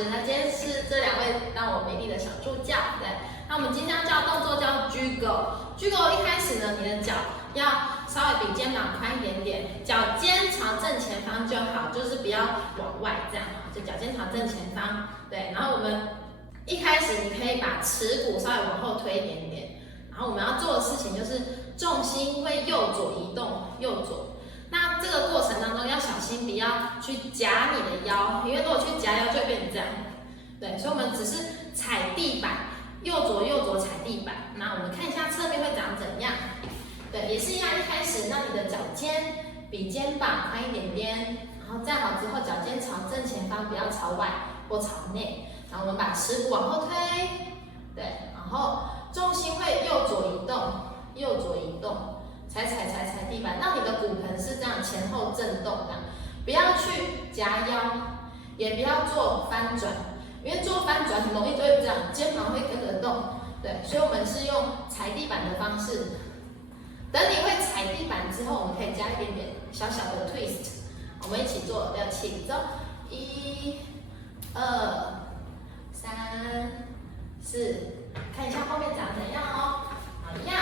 师，那今天是这两位让我美丽的小助教，对。那我们今天要教的动作叫居狗。居狗一开始呢，你的脚要稍微比肩膀宽一点点，脚尖朝正前方就好，就是不要往外这样哈，就脚尖朝正前方。对，然后我们一开始你可以把耻骨稍微往后推一点点，然后我们要做的事情就是重心会右左移动，右左。那这个过程当中要小心，不要去夹你的腰，因为如果去夹腰就会变成这样。对，所以我们只是踩地板，右左踩地板。那我们看一下侧面会长怎样。对，也是一样，一开始让你的脚尖比肩膀宽一点点，然后站好之后脚尖朝正前方，不要朝外或朝内。然后我们把耻骨往后推，对，然后重心会右左移动，右左移动。踩地板，让你的骨盆是这样前后震动的，不要去夹腰，也不要做翻转，因为做翻转很容易就会这样，肩膀会跟着动，对，所以我们是用踩地板的方式。等你会踩地板之后，我们可以加一点点小小的 twist， 我们一起做，要起走，1、2、3、4，看一下后面长怎样哦，好，一样。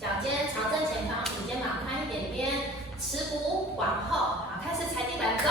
脚尖朝正前方，比肩膀宽一点点，耻骨往后，好，开始踩地板，走。